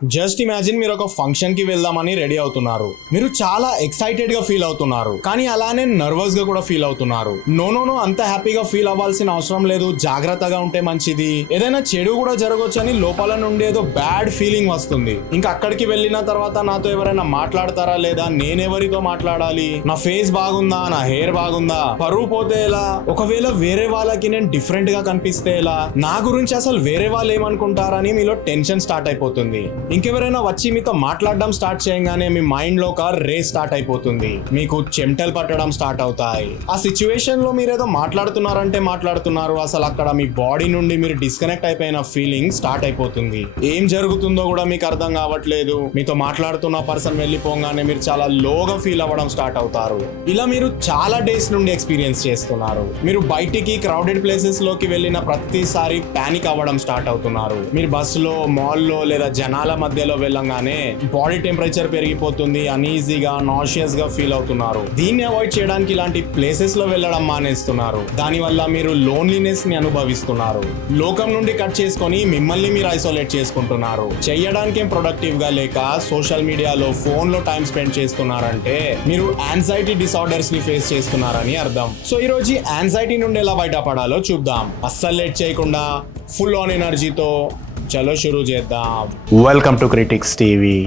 Just imagine మీరు ఒక function కి వెళ్దామని రెడీ అవుతున్నారు. మీరు చాలా ఎక్సైటెడ్ గా ఫీల్ అవుతున్నారు, కానీ అలానే నర్వస్ గా కూడా ఫీల్ అవుతున్నారు. నో అంత హ్యాపీగా ఫీల్ అవ్వాల్సిన అవసరం లేదు, జాగ్రత్తగా ఉంటే మంచిది. ఏదైనా చెడు కూడా జరగొచ్చని లోపల నుండి ఏదో బ్యాడ్ ఫీలింగ్ వస్తుంది. ఇంకా అక్కడికి వెళ్ళిన తర్వాత నాతో ఎవరైనా మాట్లాడతారా లేదా, నేనెవరితో మాట్లాడాలి, నా ఫేస్ బాగుందా, నా హెయిర్ బాగుందా, పరువు పోతే ఎలా, ఒకవేళ వేరే వాళ్ళకి నేను డిఫరెంట్ గా కనిపిస్తే ఎలా, నా గురించి అసలు వేరే వాళ్ళు ఏమనుకుంటారని మీలో టెన్షన్ స్టార్ట్ అయిపోతుంది. ఇంకెవరైనా వచ్చి మీతో మాట్లాడడం స్టార్ట్ చేయగానే మీ మైండ్ లో ఒక రేస్ స్టార్ట్ అయిపోతుంది, మీకు చెమటలు పట్టడం స్టార్ట్ అవుతాయి. ఆ సిచ్యువేషన్ లో మీరేదో మాట్లాడుతున్నారు, అసలు అక్కడ మీ బాడీ నుండి మీరు డిస్కనెక్ట్ అయిపోయిన ఫీలింగ్ స్టార్ట్ అయిపోతుంది. ఏం జరుగుతుందో కూడా మీకు అర్థం కావట్లేదు. మీతో మాట్లాడుతున్న పర్సన్ వెళ్ళిపోగానే మీరు చాలా లోగా ఫీల్ అవ్వడం స్టార్ట్ అవుతారు. ఇలా మీరు చాలా డేస్ నుండి ఎక్స్పీరియన్స్ చేస్తున్నారు. మీరు బయటికి క్రౌడెడ్ ప్లేసెస్ లోకి వెళ్ళిన ప్రతిసారి పానిక్ అవ్వడం స్టార్ట్ అవుతున్నారు. మీరు బస్సులో, మాల్లో లేదా జనాల మధ్యలో వెళ్ళంగానే బాడీ టెంపరేచర్ పెరిగిపోతుంది, అనీజీగా, నాషియస్ గా ఫీల్ అవుతున్నారు. దీన్ని అవాయిడ్ చేయడానికి ఇలాంటి ప్లేసెస్ లో వెళ్ళడం మానేస్తున్నారు. దానివల్ల మీరు లోన్లీనెస్ ని అనుభవిస్తున్నారు. లోకం నుండి కట్ చేసుకొని మిమ్మల్ని మీరు ఐసోలేట్ చేసుకుంటున్నారు. చెయ్యడానికి ఏం ప్రొడక్టివ్ గా లేక సోషల్ మీడియాలో, ఫోన్ లో టైం స్పెండ్ చేస్తున్నారంటే మీరు యాంగ్జైటీ డిసార్డర్స్ ని ఫేస్ చేస్తున్నారని అర్థం. సో ఈ రోజు యాంగ్జైటీ నుండి ఎలా బయటపడాలో చూద్దాం. అస్సలు లేట్ చేయకుండా ఫుల్ ఆన్ ఎనర్జీతో చలో షురూ చేద్దాం. Welcome to critics TV.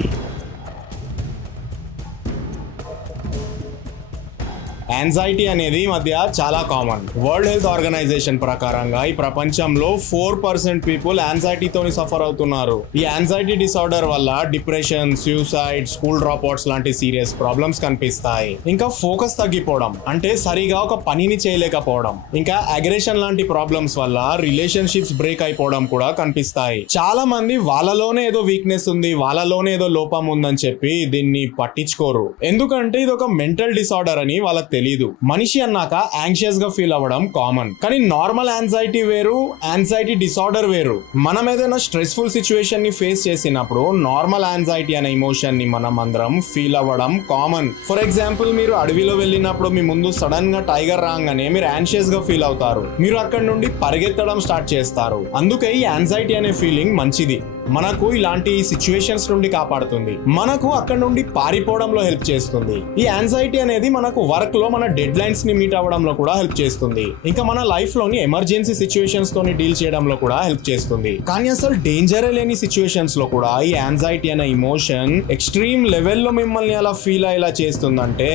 Anxiety అనేది ఈ మధ్య చాలా కామన్. వరల్డ్ హెల్త్ ఆర్గనైజేషన్ ప్రకారంగా ఈ ప్రపంచంలో 4% పీపుల్ యాంగ్జైటీతో సఫర్ అవుతున్నారు. ఈ యాంగ్జైటీ డిసార్డర్ వల్ల depression, suicide, school drop outs లాంటి సీరియస్ ప్రాబ్లమ్స్ కనిపిస్తాయి. ఇంకా ఫోకస్ తగ్గిపోవడం, అంటే సరిగా ఒక పనిని చేయలేకపోవడం, ఇంకా అగ్రెషన్ లాంటి ప్రాబ్లమ్స్ వల్ల రిలేషన్షిప్స్ బ్రేక్ అయిపోవడం కూడా కనిపిస్తాయి. చాలా మంది వాళ్ళలోనే ఏదో వీక్నెస్ ఉంది, వాళ్ళలోనే ఏదో లోపం ఉందని చెప్పి దీన్ని పట్టించుకోరు. ఎందుకంటే ఇది ఒక మెంటల్ డిసార్డర్ అని వాళ్ళకి తెలియదు. మనిషి అన్నాక యాంగ్షియస్ గా ఫీల్ అవ్వడం కామన్, కానీ నార్మల్ యాంగ్జైటీ వేరు, యాంగ్జైటీ డిసార్డర్ వేరు. మనం ఏదైనా స్ట్రెస్ఫుల్ సిచ్యువేషన్ ని ఫేస్ చేసినప్పుడు నార్మల్ యాంగ్జైటీ అనే ఎమోషన్ ని మనం అందరం ఫీల్ అవ్వడం కామన్. ఫర్ ఎగ్జాంపుల్, మీరు అడవిలో వెళ్ళినప్పుడు మీ ముందు సడన్ గా టైగర్ రాగానే మీరు యాంగ్షియస్ గా ఫీల్ అవుతారు. మీరు అక్కడ నుండి పరిగెత్తడం స్టార్ట్ చేస్తారు. అందుకే ఈ యాంగ్జైటీ అనే ఫీలింగ్ మంచిది. మనకు ఇలాంటి సిచ్యువేషన్స్ నుండి కాపాడుతుంది, మనకు అక్కడ నుండి పారిపోవడంలో హెల్ప్ చేస్తుంది. ఈ యాంగ్జైటీ అనేది మనకు వర్క్ లో మన డెడ్ లైన్స్ ని మీట్ అవ్వడంలో కూడా హెల్ప్ చేస్తుంది. ఇంకా మన లైఫ్ లోని ఎమర్జెన్సీ సిచ్యువేషన్స్ తోని డీల్ చేయడంలో కూడా హెల్ప్ చేస్తుంది. కానీ అసలు డేంజర్ లేని సిచ్యువేషన్స్ లో కూడా ఈ యాంగ్జైటీ అనే ఇమోషన్ ఎక్స్ట్రీమ్ లెవెల్లో మిమ్మల్ని అలా ఫీల్ అయ్యేలా చేస్తుందంటే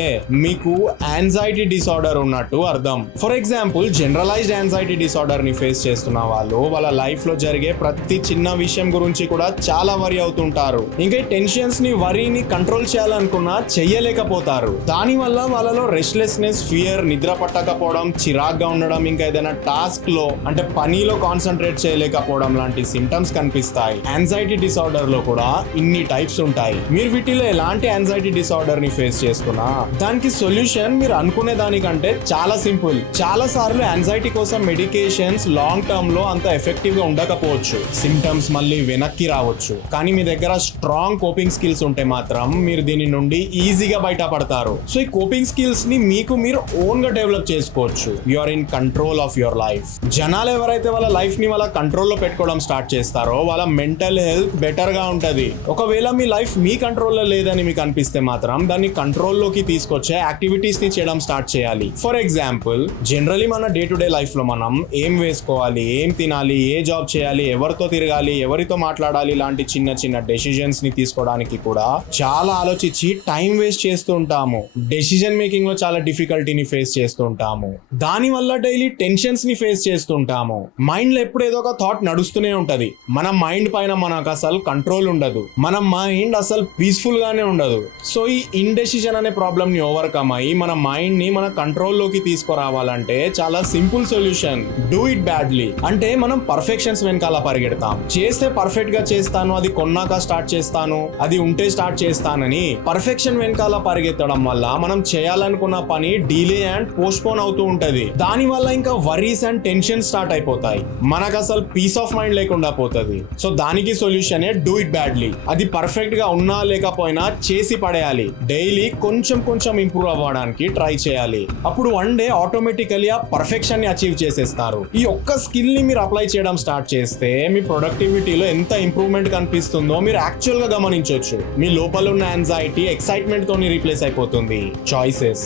మీకు యాంగ్జైటీ డిసార్డర్ ఉన్నట్టు అర్థం. For example, generalised anxiety disorder ని ఫేస్ చేస్తున్న వాళ్ళు వాళ్ళ లైఫ్ లో జరిగే ప్రతి చిన్న విషయం గురించి కూడా చాలా వరి అవుతుంటారు. ఇంకా టెన్షన్స్ ని, వరీని కంట్రోల్ చేయాలనుకున్నా చెయ్యలేకపోతారు. దాని వల్ల వాళ్ళలో రెస్ట్లెస్నెస్, ఫియర్, నిద్ర పట్టకపోవడం, చిరాగ్గా ఉండడం, ఇంకా ఏదైనా టాస్క్ లో అంటే పనిలో కాన్సన్ట్రేట్ చేయలేకపోవడం లాంటి సిమ్టమ్స్ కనిపిస్తాయి. యాంగ్జైటీ డిసార్డర్ లో కూడా ఇన్ని టైప్స్ ఉంటాయి. మీరు వీటిలో ఎలాంటి యాంగ్జైటీ డిసార్డర్ ని ఫేస్ చేస్తున్నా దానికి సొల్యూషన్ మీరు అనుకునే దానికంటే చాలా సింపుల్. చాలా సార్లు యాంగ్జైటీ కోసం మెడికేషన్స్ లాంగ్ టర్మ్ లో అంత ఎఫెక్టివ్ గా ఉండకపోవచ్చు, సిమ్టమ్స్ మళ్ళీ వెనక్కి రావచ్చు. కానీ మీ దగ్గర స్ట్రాంగ్ కోపింగ్ స్కిల్స్ ఉంటే మాత్రం మీరు దీని నుండి ఈజీగా బయటపడతారు. సో ఈ కోపింగ్ స్కిల్స్ ని మీకు మీరు ఓన్ గా డెవలప్ చేసుకోవచ్చు. You are in control of your life. జనాలు ఎవరైతే వాళ్ళ లైఫ్ ని వాళ్ళ కంట్రోల్లో పెట్టుకోవడం స్టార్ట్ చేస్తారో వాళ్ళ మెంటల్ హెల్త్ బెటర్ గా ఉంటది. ఒకవేళ మీ లైఫ్ మీ కంట్రోల్లో లేదని మీకు అనిపిస్తే మాత్రం దాన్ని కంట్రోల్లోకి తీసుకొచ్చే యాక్టివిటీస్ ని చేయడం స్టార్ట్ చేయాలి. ఫర్ ఎగ్జాంపుల్, జనరలీ మన డే టు డే లైఫ్ లో మనం ఏం వేసుకోవాలి, ఏం తినాలి, ఏ జాబ్ చేయాలి, ఎవరితో తిరగాలి, ఎవరితో మాట్లాడాలి, ఇలాంటి చిన్న చిన్న డెసిజన్స్ ని తీసుకోవడానికి కూడా చాలా ఆలోచించి టైం వేస్ట్ చేస్తూ ఉంటాము. డెసిజన్ మేకింగ్ లో చాలా డిఫికల్టీని ఫేస్ చేస్తూ ఉంటాము. దాని వల్ల డైలీ టెన్షన్స్ ని ఫేస్ చేస్తుంటాము. మైండ్ లో ఎప్పుడు ఏదో ఒక థాట్ నడుస్తూనే ఉంటది. మన మైండ్ పైన మనకు అసలు కంట్రోల్ ఉండదు. మన మైండ్ అసలు పీస్ఫుల్ గానే ఉండదు. సో ఈ ఇండెసిజన్ అనే ప్రాబ్లమ్ ని ఓవర్కమ్ అయ్యి మన మైండ్ ని మన కంట్రోల్ లోకి తీసుకురావాలంటే చాలా simple solution, do it badly. అంటే మనం పర్ఫెక్షన్స్ వెనకాల పరిగెడతాం. చేస్తే పర్ఫెక్ట్ గా చేస్తాను, అది కొన్నాక స్టార్ట్ చేస్తాను, అది ఉంటే స్టార్ట్ చేస్తానని పర్ఫెక్షన్ వెనకాల పరిగెత్తడం వల్ల మనం చేయాలనుకున్న పని డిలే అండ్ పోస్ట్పోన్ అవుతూ ఉంటది. దాని వల్ల ఇంకా వరీస్ అండ్ టెన్షన్ స్టార్ట్ అయిపోతాయి. మనకు అసలు పీస్ ఆఫ్ మైండ్ లేకుండా పోతుంది. సో దానికి సొల్యూషన్ డూ ఇట్ బ్యాడ్లీ. అది పర్ఫెక్ట్ గా ఉన్నా లేకపోయినా చేసి పడేయాలి. డైలీ కొంచెం కొంచెం ఇంప్రూవ్ అవ్వడానికి ట్రై చేయాలి. అప్పుడు వన్ డే ఆటోమేటికలీ ఆ పర్ఫెక్షన్ ని అచీవ్ చేసేస్తారు. ఈ ఒక్క స్కిల్ ని మీరు అప్లై చేయడం స్టార్ట్ చేస్తే మీ ప్రొడక్టివిటీలో ఎంత ఇంప్రూవ్మెంట్ కనిపిస్తుందో మీరు యాక్చువల్ గా గమనించవచ్చు. మీ లోపల ఉన్న యాంగ్జైటీ ఎక్సైట్మెంట్ తోని రీప్లేస్ అయిపోతుంది. చాయిసెస్.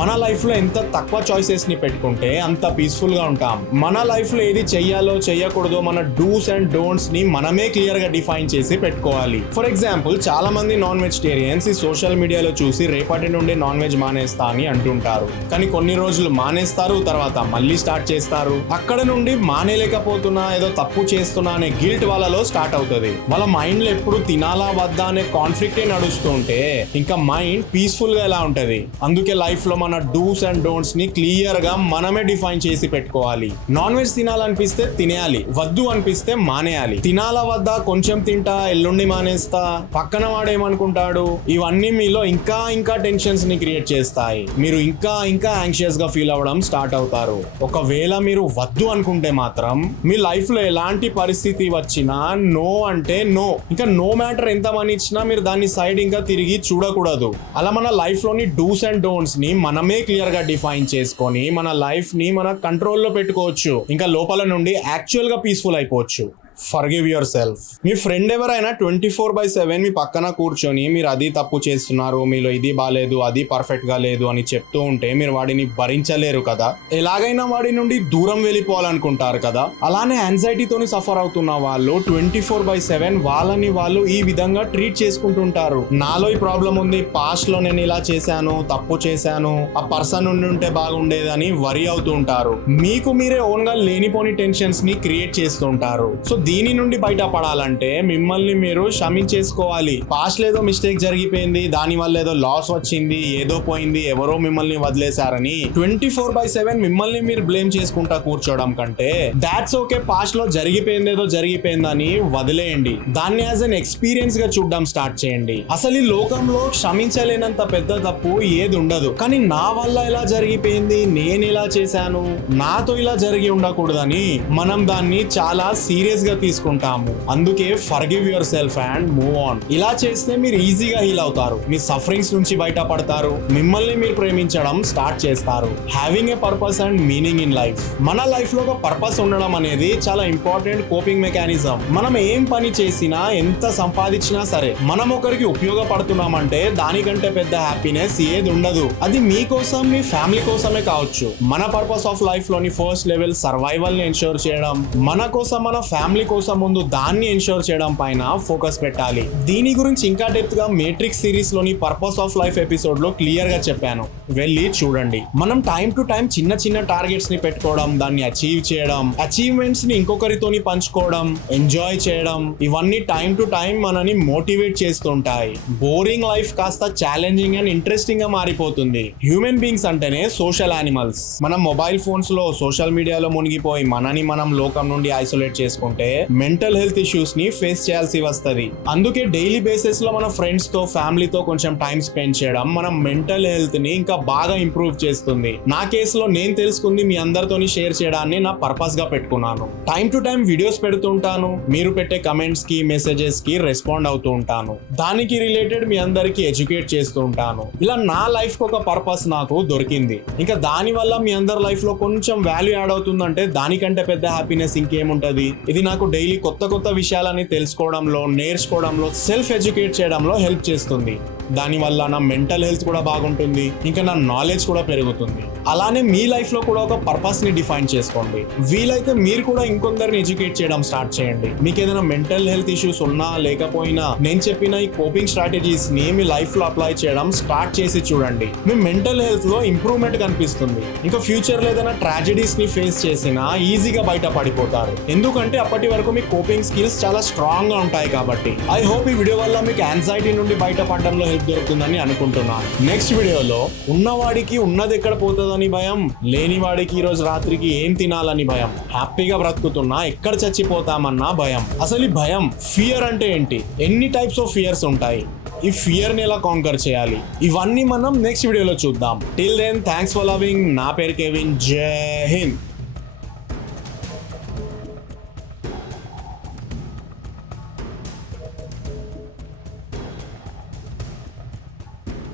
మన లైఫ్ లో ఎంత తక్కువ చాయిసెస్ ని పెట్టుకుంటే అంత పీస్ఫుల్ గా ఉంటాం. మన లైఫ్ లో ఏది చెయ్యాలో చెయ్యకూడదో మన డూస్ అండ్ డోంట్స్ ని మనమే క్లియర్ గా డిఫైన్ చేసి పెట్టుకోవాలి. ఫర్ ఎగ్జాంపుల్, చాలా మంది నాన్ వెజిటేరియన్స్ ఈ సోషల్ మీడియాలో చూసి రేపటి నుండి నాన్ వెజ్ మానేస్తా అని అంటుంటారు. కానీ కొన్ని రోజులు మానేస్తారు, తర్వాత మళ్ళీ స్టార్ట్ చేస్తారు. అక్కడ నుండి మానేలేకపోతున్నా, ఏదో తప్పు చేస్తున్నా అనే గిల్ట్ వాళ్ళలో స్టార్ట్ అవుతుంది. వాళ్ళ మైండ్ లో ఎప్పుడు తినాలా వద్దా అనే కాన్ఫ్లిక్ట్ నడుస్తూ ఉంటే ఇంకా మైండ్ పీస్ఫుల్ గా ఎలా ఉంటది. అందుకే లైఫ్ లో మన డూస్ అండ్ డోంట్స్ ని క్లియర్ గా మనమే డిఫైన్ చేసి పెట్టుకోవాలి. నాన్ వెజ్ తినాలనిపిస్తే తినేయాలి, వద్దు అనిపిస్తే మానేయాలి. తినాలా వద్దా, కొంచెం తింటా, ఎల్లుండి మానేస్తా, పక్కన వాడేమనుకుంటాడు, ఇవన్నీ మీలో ఇంకా ఇంకా టెన్షన్స్ ని క్రియేట్ చేస్తాయి. మీరు ఇంకా ఇంకా యాంగ్షియస్ గా ఫీల్ అవ్వడం స్టార్ట్ అవుతారు. ఒకవేళ మీరు వద్దు అనుకుంటే మాత్రం మీ లైఫ్ లో ఎలాంటి పరిస్థితి వచ్చినా నో అంటే నో. ఇంకా నో మ్యాటర్ ఎంత మనీ ఇచ్చినా మీరు దాన్ని సైడ్ ఇంకా తిరిగి చూడకూడదు. అలా మన లైఫ్ లోని డూస్ అండ్ డోంట్స్ ని మనమే క్లియర్ గా డిఫైన్ చేసుకొని మన లైఫ్ ని మన కంట్రోల్లో పెట్టుకోవచ్చు. ఇంకా లోపల నుండి యాక్చువల్ గా పీస్ఫుల్ అయిపోవచ్చు. Forgive your self. Me friend ఎవరైనా 24/7 మీ పక్కన కూర్చొని మీరు అది తప్పు చేస్తున్నారు, మీలో ఇది బాలేదు, అది పర్ఫెక్ట్ గా లేదు అని చెప్తూ ఉంటే మీరు వాడిని భరించలేరు కదా. ఎలాగైనా వాడి నుండి దూరం వెళ్ళిపోవాలనుకుంటారు కదా. అలానే యాంగ్జైటీతోని సఫర్ అవుతున్న వాళ్ళు 24/7 వాళ్ళని వాళ్ళు ఈ విధంగా ట్రీట్ చేసుకుంటుంటారు. నాలో ఈ ప్రాబ్లం ఉంది, పాస్ట్ లో నేను ఇలా చేశాను, తప్పు చేశాను, ఆ పర్సన్ ఉంటే బాగుండేదని వరి అవుతూ ఉంటారు. మీకు మీరే ఓన్ గా లేనిపోని టెన్షన్స్ ని క్రియేట్ చేస్తుంటారు. సో దీని నుండి బయటపడాలంటే మిమ్మల్ని మీరు క్షమించేసుకోవాలి. పాస్ట్ ఏదో మిస్టేక్ జరిగిపోయింది, దాని వల్ల ఏదో లాస్ వచ్చింది, ఏదో పోయింది, ఎవరో మిమ్మల్ని వదిలేశారని 24/7 మిమ్మల్ని మీరు బ్లేమ్ చేసుకుంటా కూర్చోవడం కంటే దాట్స్ ఓకే, పాస్ట్ లో జరిగిపోయింది ఏదో జరిగిపోయిందని వదిలేయండి. దాన్ని యాజ్ అన్ ఎక్స్పీరియన్స్ గా చూడడం స్టార్ట్ చేయండి. అసలు ఈ లోకంలో క్షమించలేనంత పెద్ద తప్పు ఏది ఉండదు. కానీ నా వల్ల ఇలా జరిగిపోయింది, నేను ఇలా చేశాను, నాతో ఇలా జరిగి ఉండకూడదని మనం దాన్ని చాలా సీరియస్ గా తీసుకుంటాము. అందుకే forgive your self and move on. ఇలా చేస్తే మీరు ఈజీగా హీల్ అవుతారు, మీ సఫరింగ్స్ నుంచి బయటపడతారు, మిమ్మల్ని మీరు ప్రేమించడం స్టార్ట్ చేస్తారు. Having a purpose and meaning in life. మన లైఫ్ లో ఒక పర్పస్ ఉండడం అనేది చాలా ఇంపార్టెంట్ కోపింగ్ మెకానిజం. మనం ఏం పని చేసినా, ఎంత సంపాదించినా సరే, మనం ఒకరికి ఉపయోగపడుతున్నామంటే దానికంటే పెద్ద హ్యాపీనెస్ ఏది ఉండదు. అది మీకోసం, మీ ఫ్యామిలీ కోసమే కావచ్చు. మన పర్పస్ ఆఫ్ లైఫ్ లోని ఫస్ట్ లెవెల్ సర్వైవల్ ని ఎన్షూర్ చేయడం, మన కోసం, మన ఫ్యామిలీ కోసం ముందు దాన్ని ఎన్షూర్ చేయడం పైన ఫోకస్ పెట్టాలి. దీని గురించి ఇంకా డెప్త్ గా మేట్రిక్స్ సిరీస్ లోని పర్పస్ ఆఫ్ లైఫ్ ఎపిసోడ్ లో క్లియర్ గా చెప్పాను, వెళ్ళి చూడండి. మనం టైం టు టైం చిన్న చిన్న టార్గెట్స్ ని పెట్టుకోవడం, దాన్ని అచీవ్ చేయడం, అచీవ్మెంట్స్ ని ఇంకొకరితోని పంచుకోవడం, ఎంజాయ్ చేయడం, ఇవన్నీ టైం టు టైం మనని మోటివేట్ చేస్తుంటాయి. బోరింగ్ లైఫ్ కాస్త ఛాలెంజింగ్ అండ్ ఇంట్రెస్టింగ్ గా మారిపోతుంది. హ్యూమన్ బీయింగ్స్ అంటేనే సోషల్ యానిమల్స్. మనం మొబైల్ ఫోన్స్ లో, సోషల్ మీడియాలో మునిగిపోయి మనని మనం లోకం నుండి ఐసోలేట్ చేసుకుంటే మెంటల్ హెల్త్ ఇష్యూస్ ని ఫేస్ చేయాల్సి వస్తుంది. అందుకే డైలీ బేసిస్ లో మన ఫ్రెండ్స్ తో, ఫ్యామిలీతో కొంచెం టైం స్పెండ్ చేయడం మన మెంటల్ హెల్త్ ని ఇంకా బాగా ఇంప్రూవ్ చేస్తుంది. నా కేసులో నేను తెలుసుకుంది మీ అందరితోని షేర్ చేయడాన్ని నా పర్పస్ గా పెట్టుకున్నాను. టైం టు టైం వీడియోస్ పెడుతుంటాను, మీరు పెట్టే కమెంట్స్ కి, మెసేజెస్ కి రెస్పాండ్ అవుతూ ఉంటాను. దానికి రిలేటెడ్ మీ అందరికి ఎడ్యుకేట్ చేస్తూ ఉంటాను. ఇలా నా లైఫ్ కి ఒక పర్పస్ నాకు దొరికింది. ఇంకా దాని వల్ల మీ అందరి లైఫ్ లో కొంచెం వాల్యూ యాడ్ అవుతుందంటే దానికంటే పెద్ద హ్యాపీనెస్ ఇంకేముంటది. ఇది నాకు డైలీ కొత్త కొత్త విషయాలని తెలుసుకోవడంలో, నేర్చుకోవడంలో, సెల్ఫ్ ఎడ్యుకేట్ చేయడంలో హెల్ప్ చేస్తుంది. దానివల్ల నా మెంటల్ హెల్త్ కూడా బాగుంటుంది, ఇంకా నా నాలెడ్జ్ కూడా పెరుగుతుంది. అలానే మీ లైఫ్ లో కూడా ఒక పర్పస్ ని డిఫైన్ చేసుకోండి. వీలైతే మీరు కూడా ఇంకొందరిని ఎడ్యుకేట్ చేయడం స్టార్ట్ చేయండి. మీకు ఏదైనా మెంటల్ హెల్త్ ఇష్యూస్ ఉన్నా లేకపోయినా నేను చెప్పిన ఈ కోపింగ్ స్ట్రాటజీస్ ని మీ లైఫ్ లో అప్లై చేయడం స్టార్ట్ చేసి చూడండి. మీ మెంటల్ హెల్త్ లో ఇంప్రూవ్మెంట్ కనిపిస్తుంది. ఇంకా ఫ్యూచర్ లో ఏదైనా ట్రాజడీస్ ని ఫేస్ చేసినా ఈజీగా బయట పడిపోతారు. ఎందుకంటే అప్పటి వరకు మీ కోపింగ్ స్కిల్స్ చాలా స్ట్రాంగ్ గా ఉంటాయి కాబట్టి. ఐ హోప్ ఈ వీడియో వల్ల మీకు యాంగ్జైటీ నుండి బయటపడడంలో హెల్ప్ దొరుకుతుందని అనుకుంటున్నాను. నెక్స్ట్ వీడియోలో ఉన్నవాడికి ఉన్నది ఎక్కడ పోతుందని భయం, లేని వాడికి ఈ రోజు రాత్రికి ఏం తినాలని భయం, హ్యాపీగా బ్రతుకుతున్నా ఎక్కడ చచ్చిపోతామన్నా భయం. అసలు ఈ భయం, ఫియర్ అంటే ఏంటి, ఎన్ని టైప్స్ ఆఫ్ ఫియర్స్ ఉంటాయి, ఈ ఫియర్ ని ఎలా కాంకర్ చేయాలి, ఇవన్నీ మనం నెక్స్ట్ వీడియోలో చూద్దాం. Till then thanks for loving. నా పేరు కెవిన్. జై హింద్.